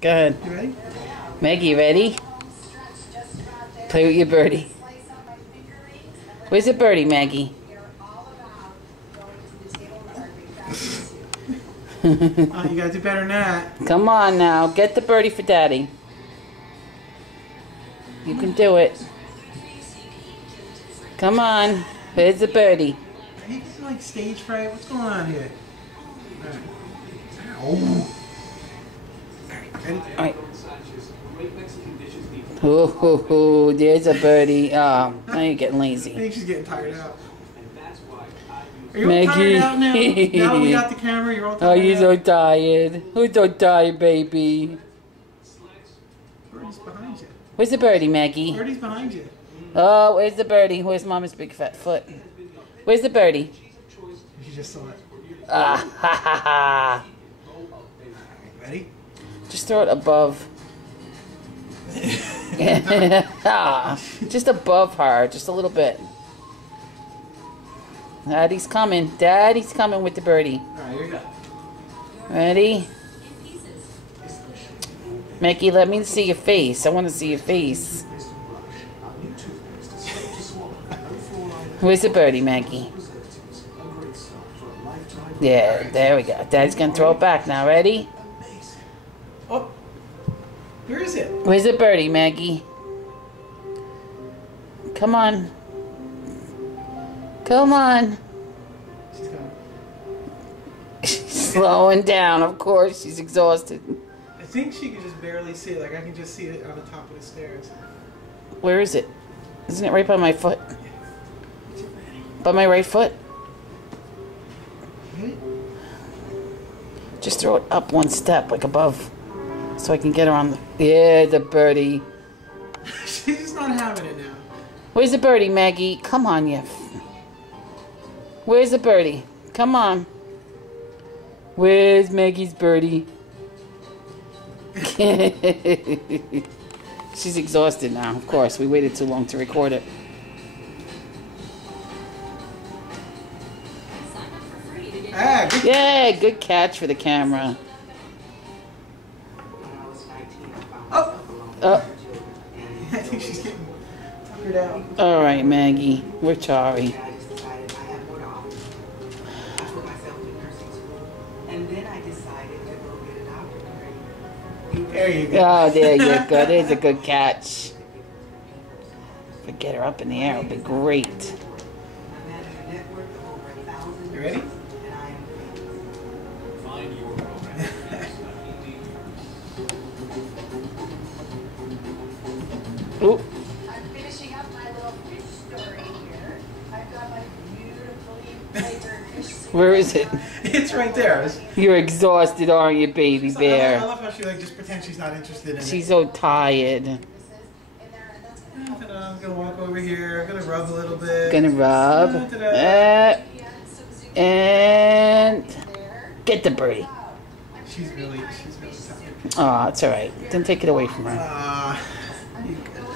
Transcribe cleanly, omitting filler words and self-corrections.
Go ahead. You ready? Maggie, ready? Play with your birdie. Where's the birdie, Maggie? Oh, you gotta do better than that. Come on now. Get the birdie for Daddy. You can do it. Come on. Where's the birdie? Are you getting like stage fright? What's going on here? Alright. Ow. Alright. Ooh, there's a birdie. Oh, now you're getting I lazy. think she's getting tired out. Are you Maggie. all tired out now? Now we got the camera, you're all tired Oh, you're out? so tired. Who's so tired, baby? Birdie's behind you. Where's the birdie, Maggie? Birdie's behind you. Oh, where's the birdie? Where's Mama's big fat foot? Where's the birdie? You just saw it. Ah, ha, ha, ha. Ready? Just throw it above. Ah, just above her, just a little bit. Daddy's coming. Daddy's coming with the birdie. Alright, here we go. Ready? Maggie, let me see your face. I want to see your face. Where's the birdie, Maggie? Yeah, there we go. Daddy's going to throw it back now. Ready? Oh! Where is it? Where's the birdie, Maggie? Come on. Come on. She's coming. She's slowing down, of course. She's exhausted. I think she can just barely see it. Like, I can just see it on the top of the stairs. Where is it? Isn't it right by my foot? By my right foot? Just throw it up one step, like above. So I can get her on the... Yeah, the birdie. She's just not having it now. Where's the birdie, Maggie? Come on, you... Where's the birdie? Come on. Where's Maggie's birdie? She's exhausted now, of course. We waited too long to record it. Ah, good. Yeah, good catch for the camera. Oh! Oh, I think she's getting tuckered out. all right, Maggie. We're sorry. There you go. Oh, there you go. There's a good catch. If I get her up in the air, it'll be great. You ready? Ooh. I'm finishing up my little fish story here. I've got my beautifully flavored fish soup. Where is it? It's right there. You're exhausted, aren't you, baby I bear? love how she like just pretends she's not interested in She's it. so tired. I'm gonna walk over here. I'm gonna rub a little bit. Gonna rub. And get the birdie. She's really tired. Oh, it's all right. Don't take it away from her. You good.